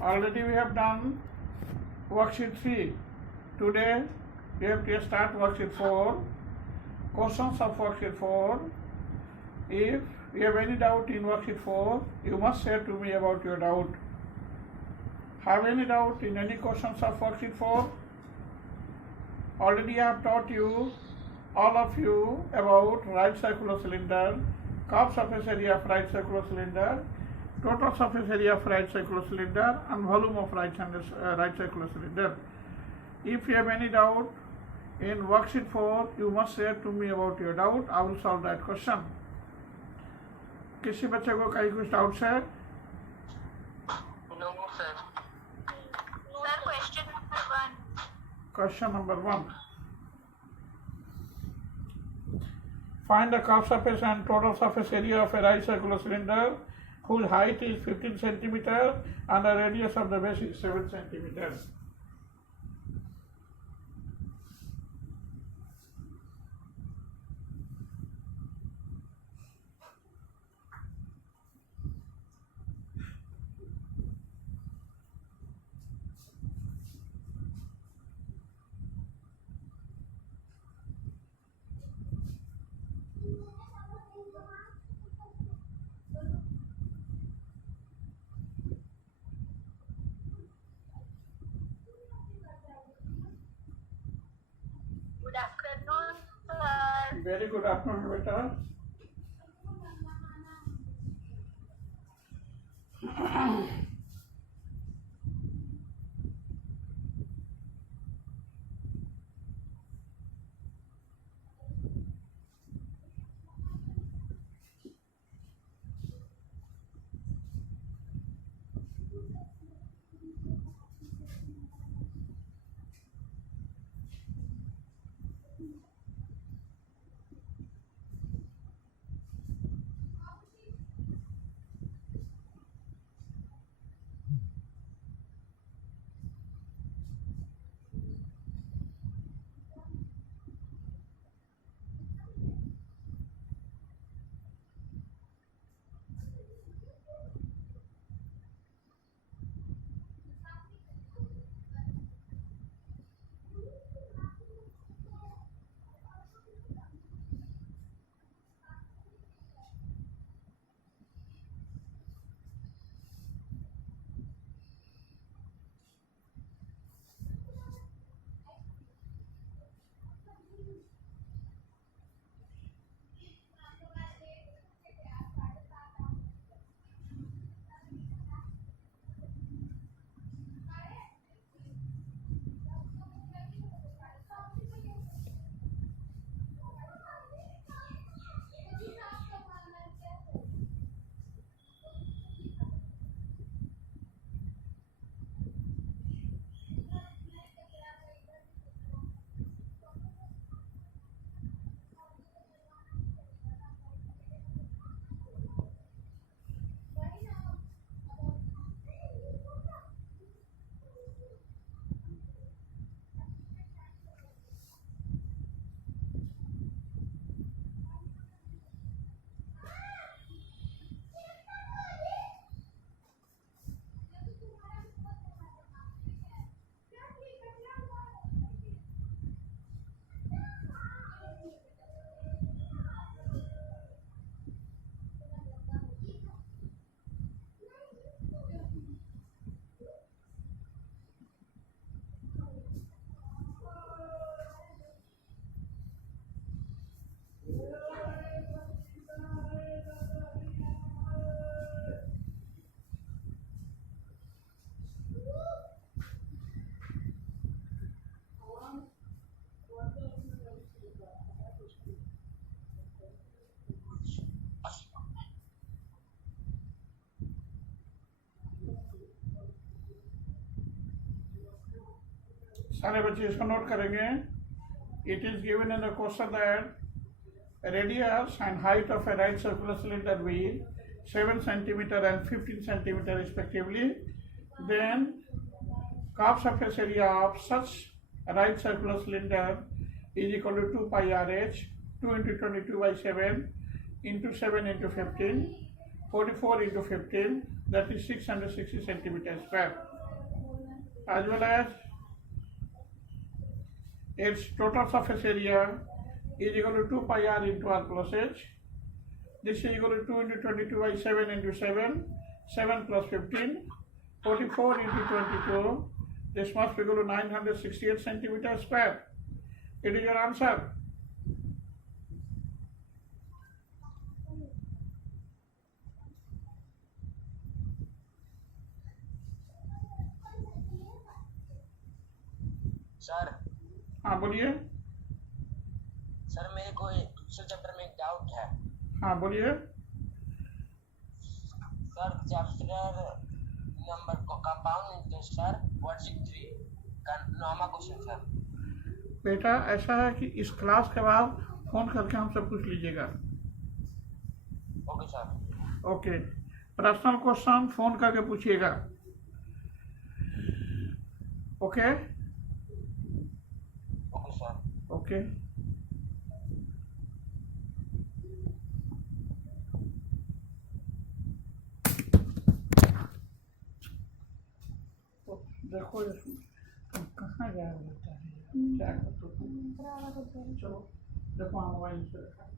Already we have done worksheet 3. Today we have to start worksheet 4. Questions of worksheet 4. If you have any doubt in worksheet 4, you must say to me about your doubt. Have any doubt in any questions of worksheet 4? Already I have taught you, all of you, about right circular cylinder, curved surface area of right circular cylinder, total surface area of right circular cylinder, and volume of right circular cylinder. If you have any doubt in worksheet 4, you must say to me about your doubt. I will solve that question. किसी बच्चे को कहीं कुछ doubts है? No, sir. Sir, question number 1. Question number 1. Find the curved surface and total surface area of a right circular cylinder whose height is 15 centimeter and the radius of the base is 7 centimeters. Good afternoon, sir. Very good afternoon, beta. सारे बच्चे इसको note करेंगे. It is given in the question that radius and height of a right circular cylinder be 7 centimeter and 15 centimeter respectively. Then curved surface area of such a right circular cylinder is equal to 2 pi RH, 2 into 22 by 7 into 7 into 15, 44 into 15, that is 660 centimeters square, as well as its total surface area is equal to 2 pi r into r plus h. This is equal to 2 into 22 by 7 into 7, 7 plus 15, 44 into 22. This must be equal to 968 centimeters square. It is your answer. Sir हाँ बोलिए. Sir मेरे को दूसरे chapter में एक doubt है. हाँ बोलिए. Sir chapter number compound interest sir worksheet 3 का 9वां क्वेश्चन सर. बेटा ऐसा है कि इस क्लास के बाद फोन करके हमसे पूछ लीजिएगा. Okay sir. Okay. Personal question phone करके पूछिएगा. ओके. Okay sir. ओके. तो देखो तुम कहाँ गया होता है, क्या करते हो? चलो देखो हाँ मोबाइल से रखा है.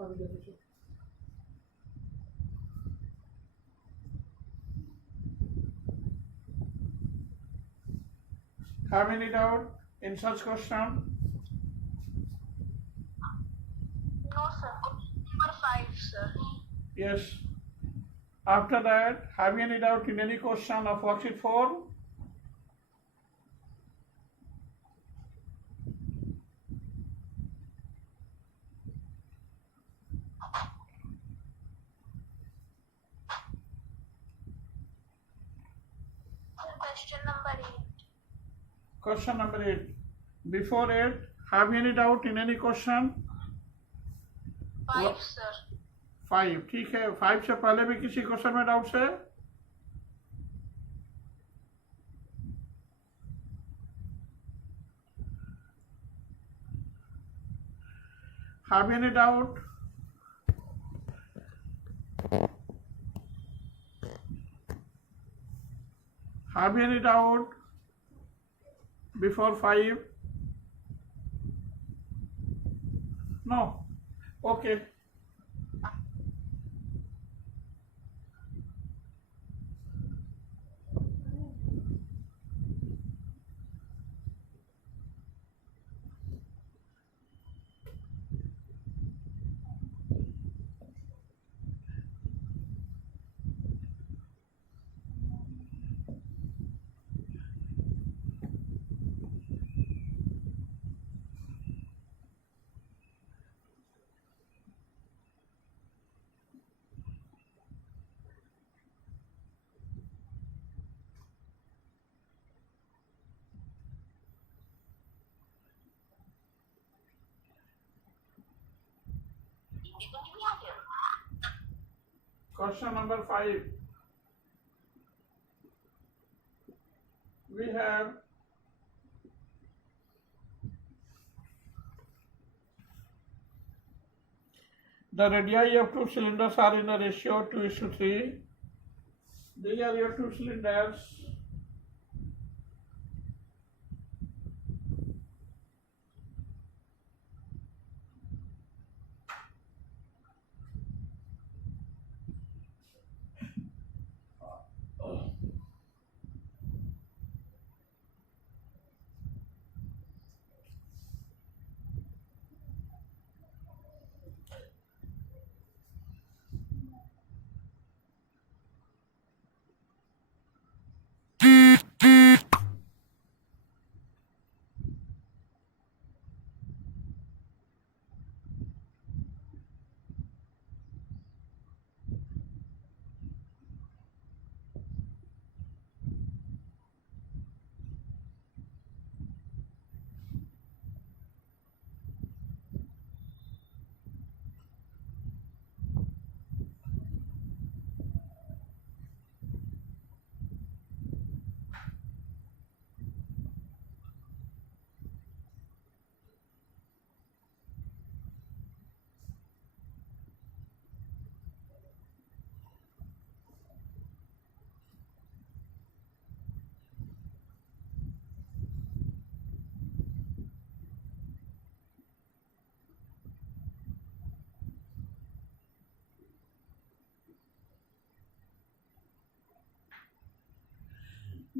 अभी देखो चलो. Have any doubt in such question? No, sir. Number 5, sir. Yes. After that, have you any doubt in any question of worksheet 4? Question number 8. Question number 8. Before 8, have you any doubt in any question? 5, What? sir. 5. ठीक है. 5 से पहले भी किसी question में doubt है? Have you any doubt? Have you any doubt before 5? No. Okay. Question number 5. We have the radii of two cylinders are in a ratio 2:3. These are your two cylinders.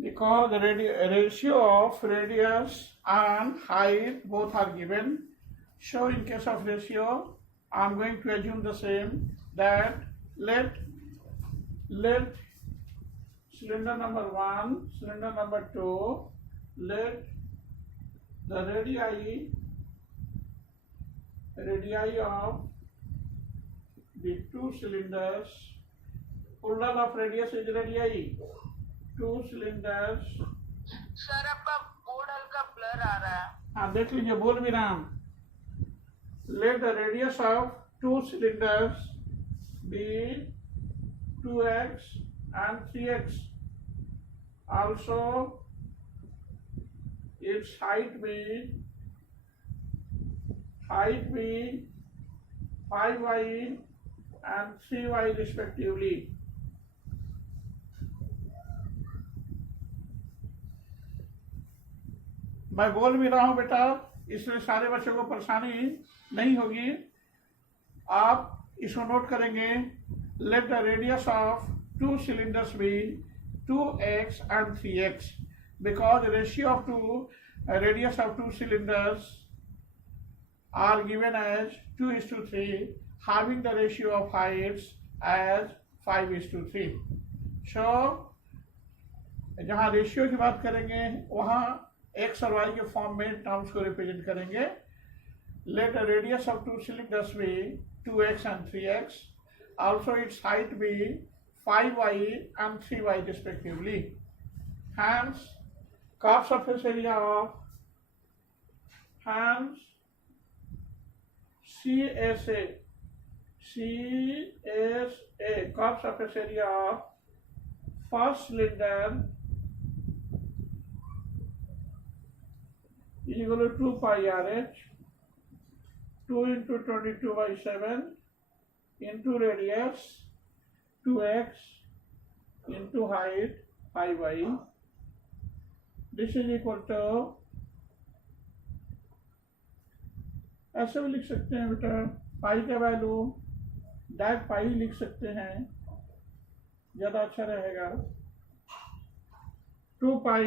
because the ratio of radius and height both are given. So in case of ratio, I'm going to assume the same, that let cylinder number 1, cylinder number 2, let the radii of the two cylinders, plural of radius is radii, two cylinders. Sir आपका board हल्का blur आ रहा है. हाँ देख लीजिए, बोल भी रहा हूँ. Let the radius of two cylinders be 2x and 3x. Also, its height be 5y and 3y respectively. मैं बोल भी रहा हूँ बेटा, इसलिए सारे बच्चों को परेशानी नहीं होगी. आप इसको नोट करेंगे. Let the radius of two cylinders be 2x and 3x, because the ratio of radius of two cylinders are given as 2:3, having the ratio of heights as 5:3. So जहाँ रेशियो की बात करेंगे वहाँ x और y के form में terms को represent करेंगे. Let the radius of two cylinders be 2x and 3x. Also its height be 5y and 3y respectively. Hence, curve surface area of CSA, curve surface area of first cylinder is equal to 2 pi RH, 2 into 22/7 into radius 2x into height 5y. This is equal to, ऐसे भी लिख सकते हैं बेटा, पाई का value direct पाई लिख सकते हैं, ज़्यादा अच्छा रहेगा. 2 pi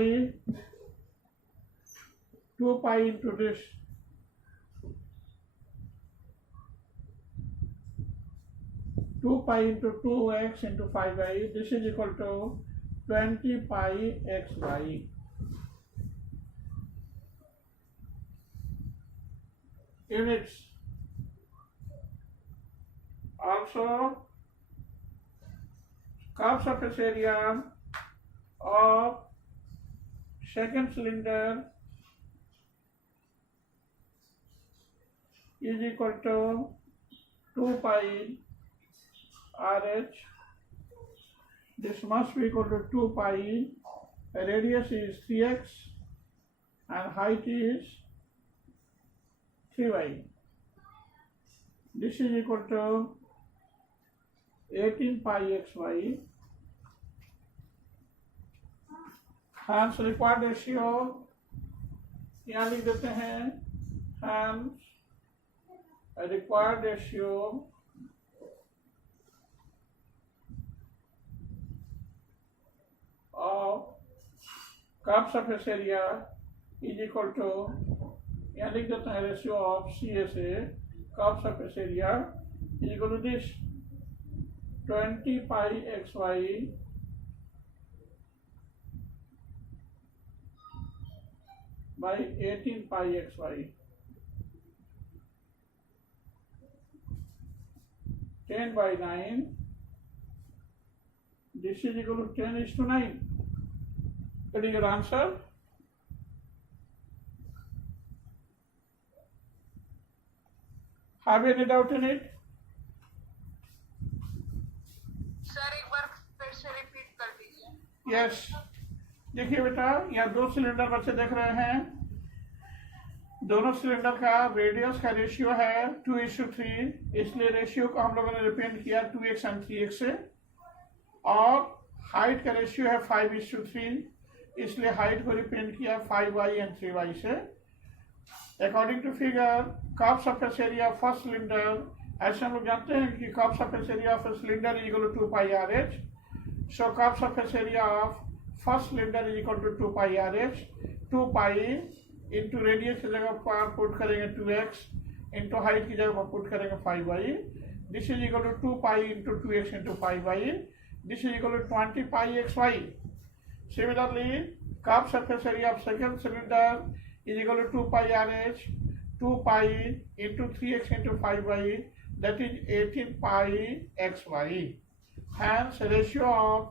into this, two pi into 2x into 5y. This is equal to 20 pi xy. Units. Also, curve surface area of second cylinder is equal to 2 pi RH. This must be equal to 2 pi. Radius is 3x and height is 3y. This is equal to 18 pi xy. Hence required ratio यहाँ लिख देते हैं. Hence required ratio of curve surface area is equal to, यहाँ लिख देते हैं, ratio of CSA curve surface area is equal to this 20 pi xy by 18 pi xy. 10 by 9. This is equal to 10:9. That is your answer. Have you any doubt in it? Sir एक बार फिर से repeat कर दीजिए. Yes. देखिए बेटा, यहाँ दो cylinder बच्चे देख रहे हैं. दोनों सिलेंडर का रेडियस का रेशियो है 2:3, इसलिए रेशियो को हम लोगों ने रिप्रेजेंट किया 2x and 3x से. और हाइट का रेशियो है 5:3, इसलिए हाइट को रिप्रेजेंट किया 5y and 3y से. According to figure, curve surface area first cylinder, ऐसे हम लोग जानते हैं कि curve surface area of cylinder is equal to 2 pi RH. So curve surface area of first cylinder is equal to 2 pi R H, 2 pi into radius की जगह पर put करेंगे 2x, इंटू हाइट की जगह पर पुट करेंगे 5y. This is equal to 2 pi into 2x into 5y. This is equal to 20 pi xy. Similarly, curved surface area of second cylinder is equal to 2 pi RH, 2 pi into 3x into 5y, that is 18 pi xy. Hence, ratio of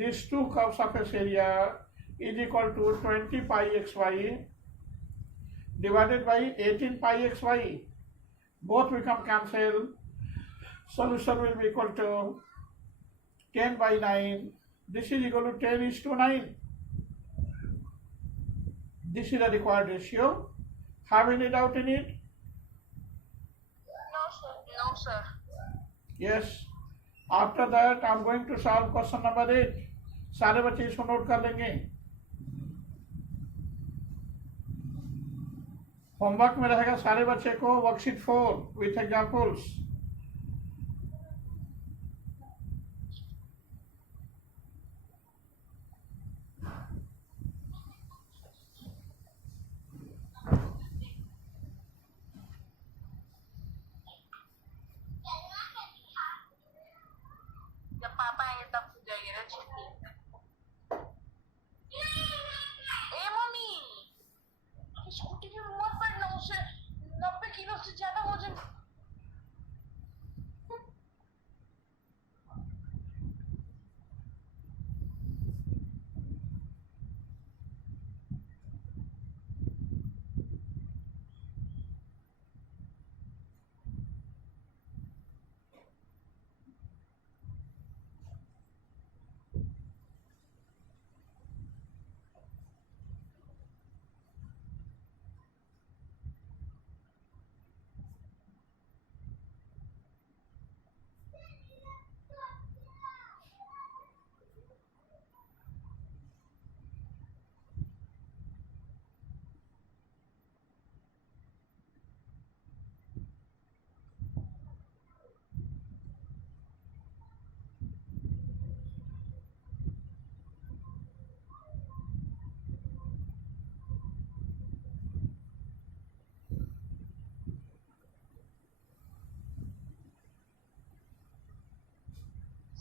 these two curved surface area is equal to 20 pi xy divided by 18 pi xy. Both become cancelled. Solution will be equal to 10 by 9. This is equal to 10 is to 9. This is the required ratio. Have any doubt in it? No, sir. No, sir. Yes. After that, I am going to solve question number 8. सारे बच्चे इसको note कर लेंगे. Homework में रहेगा सारे बच्चे को वर्कशीट 4 विथ एग्जाम्पल्स. जब पापा आएंगे तब जाइएगा छुट्टी. ए मम्मी, स्कूटी पे मत बैठना, उससे 90 किलो से ज्यादा वजन.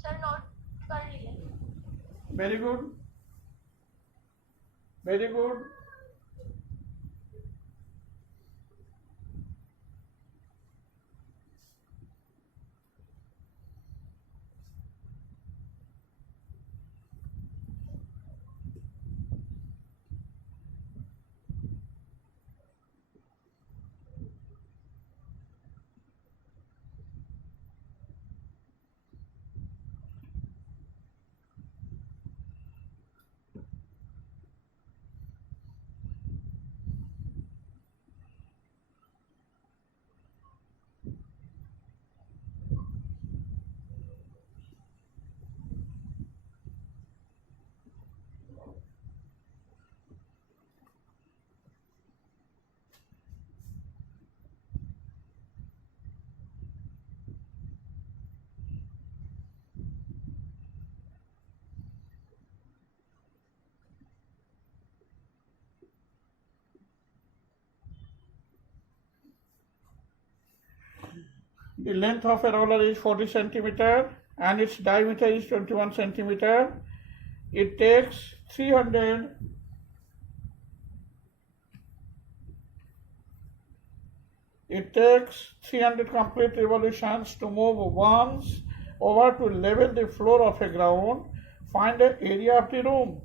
सर नोट कर लिए. Very good. Very good. The length of a roller is 40 centimeter and its diameter is 21 centimeter. It takes 300 complete revolutions to move once over to level the floor of a ground. Find the area of the room.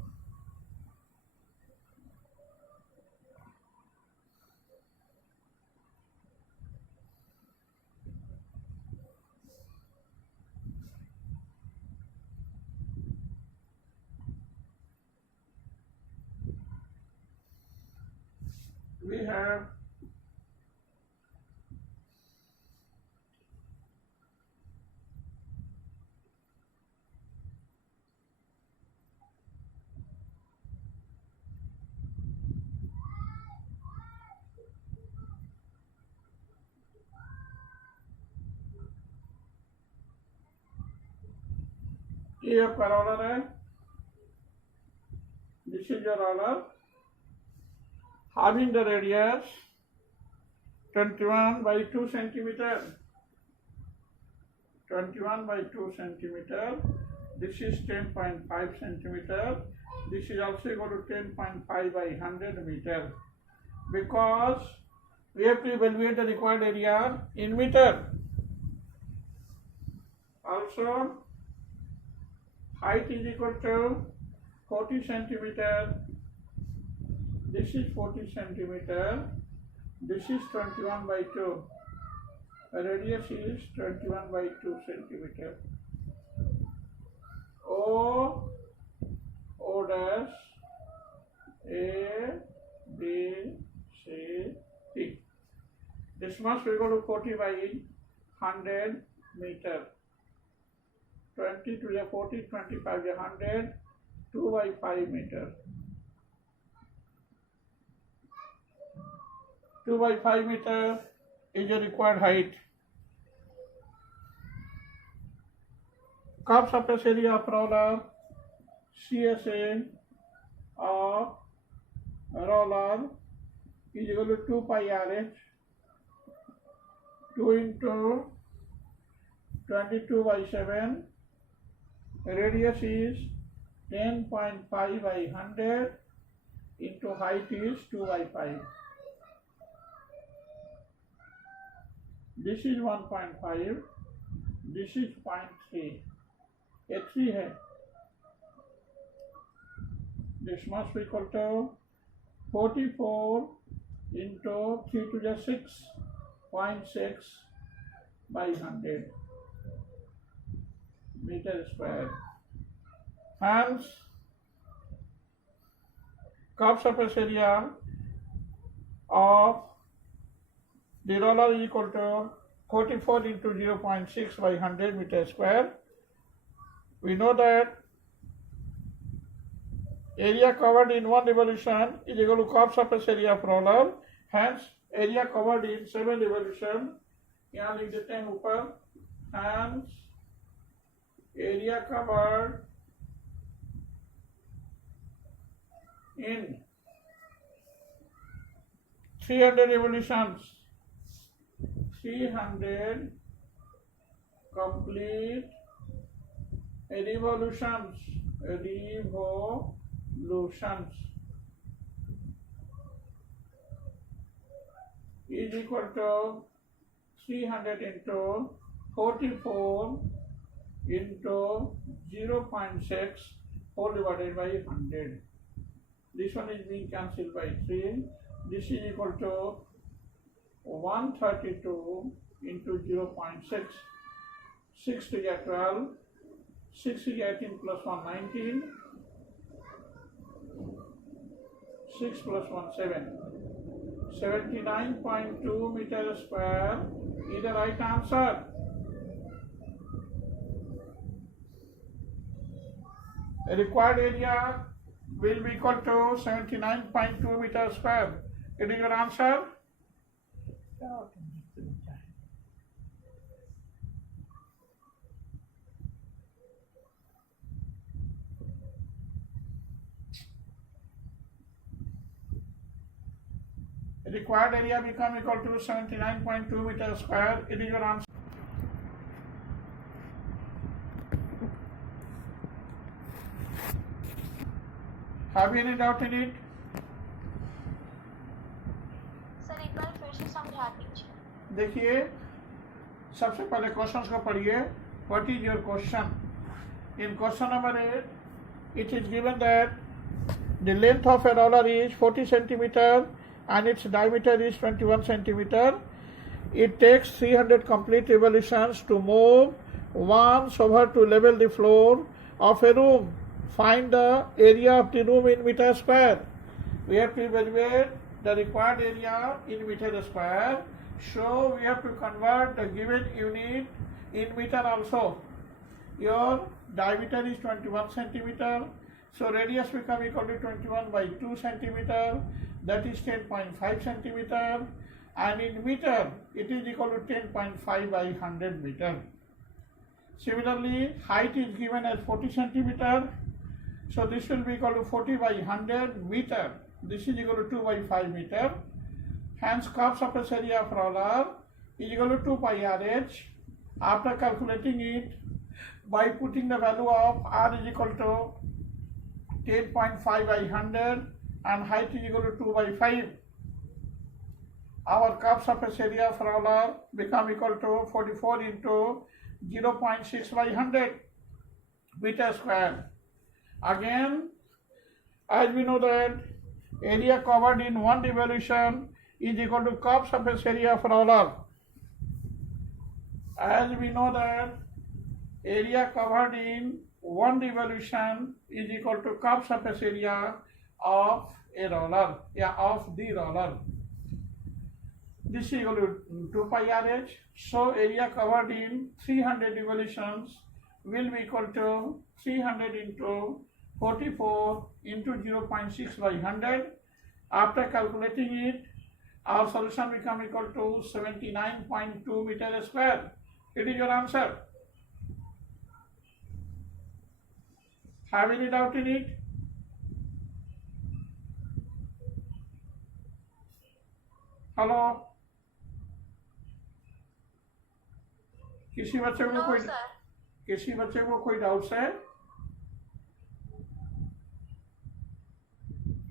We have ये parabola है, This is your roller having the radius 21 by 2 centimeter. 21 by 2 centimeter. This is 10.5 centimeter. This is also equal to 10.5 by 100 meter. Because we have to evaluate the required area in meter. Also, height is equal to 40 centimeter. This is 40 centimeter. This is 21 by 2. Radius is 21 by 2 centimeter. O dash, A, B, C, T. This must be equal to 40 by 100 meter. 20 to the 40, 25 to 100, 2 by 5 meter. 2 by 5 meter is the required height. Curved surface area of roller, CSA of roller is equal to 2 pi RH, 2 into 22 by 7. Radius is 10.5 by 100 into height is 2 by 5. This is 1.5, this is 0.3. ये 3 है. This must be equal to 44 into 3 to the 6.6 by 100 meter square. Hence, curved surface area of the roller is equal to 44 into 0.6 by 100 meter square. We know that area covered in one revolution is equal to curved surface area of roller. Hence, area covered in 7 revolution. यहाँ लिख देते हैं ऊपर. Hence, area covered in 300 revolutions. 300 complete revolutions is equal to 300 into 44 into 0.6 whole divided by 100. This one is being cancelled by 3. This is equal to 132 into 0.6. 6 to get 12. 6 is 18 plus 1, 19. 6 plus 1, 7. 79.2 meter square is the right answer. The required area will be equal to 79.2 meter square. It is your answer. Required area become equal to 79.2 meter square. It is your answer. Have you any doubt in it? Sir एक बार फिर से समझा दीजिए. देखिए, सबसे पहले questions को पढ़िए. What is your question? In question number 8, it is given that the length of a roller is 40 centimeter and its diameter is 21 centimeter. It takes 300 complete revolutions to move once over to level the floor of a room. Find the area of the room in meter square. We have to evaluate the required area in meter square. So we have to convert the given unit in meter also. Your diameter is 21 centimeter. So radius become equal to 21 by 2 centimeter. That is 10.5 centimeter. And in meter, it is equal to 10.5 by 100 meter. Similarly, height is given as 40 centimeter. So this will be equal to 40 by 100 meter. This is equal to 2 by 5 meter. Hence curve surface area of roller is equal to 2 pi RH. After calculating it by putting the value of R is equal to 10.5 by 100 and height is equal to 2 by 5. Our curve surface area of roller become equal to 44 into 0.6 by 100 meter square. Again, as we know that area covered in one revolution is equal to curve surface area of roller. As we know that area covered in one revolution is equal to curve surface area of a roller, of the roller. This is equal to 2 pi RH. So area covered in 300 revolutions will be equal to 300 into 44 into 0.6 by 100. After calculating it, our solution become equal to 79.2 meter square. It is your answer. Have any doubt in it? Hello? किसी बच्चे को No, कोई sir. किसी बच्चे को कोई doubts है?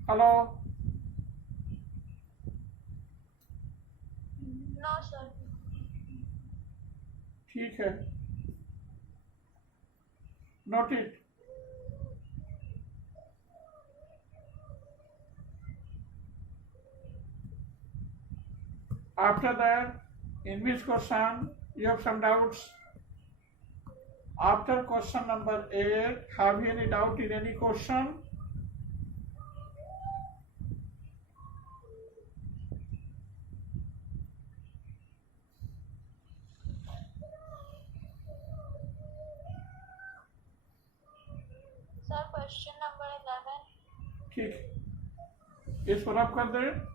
Hello? No, sir. ठीक है. Note it. After that, in which question you have some doubts? After question number 8, have you any doubt in any question? Sir, question number 11. ठीक, इसको रब कर दे.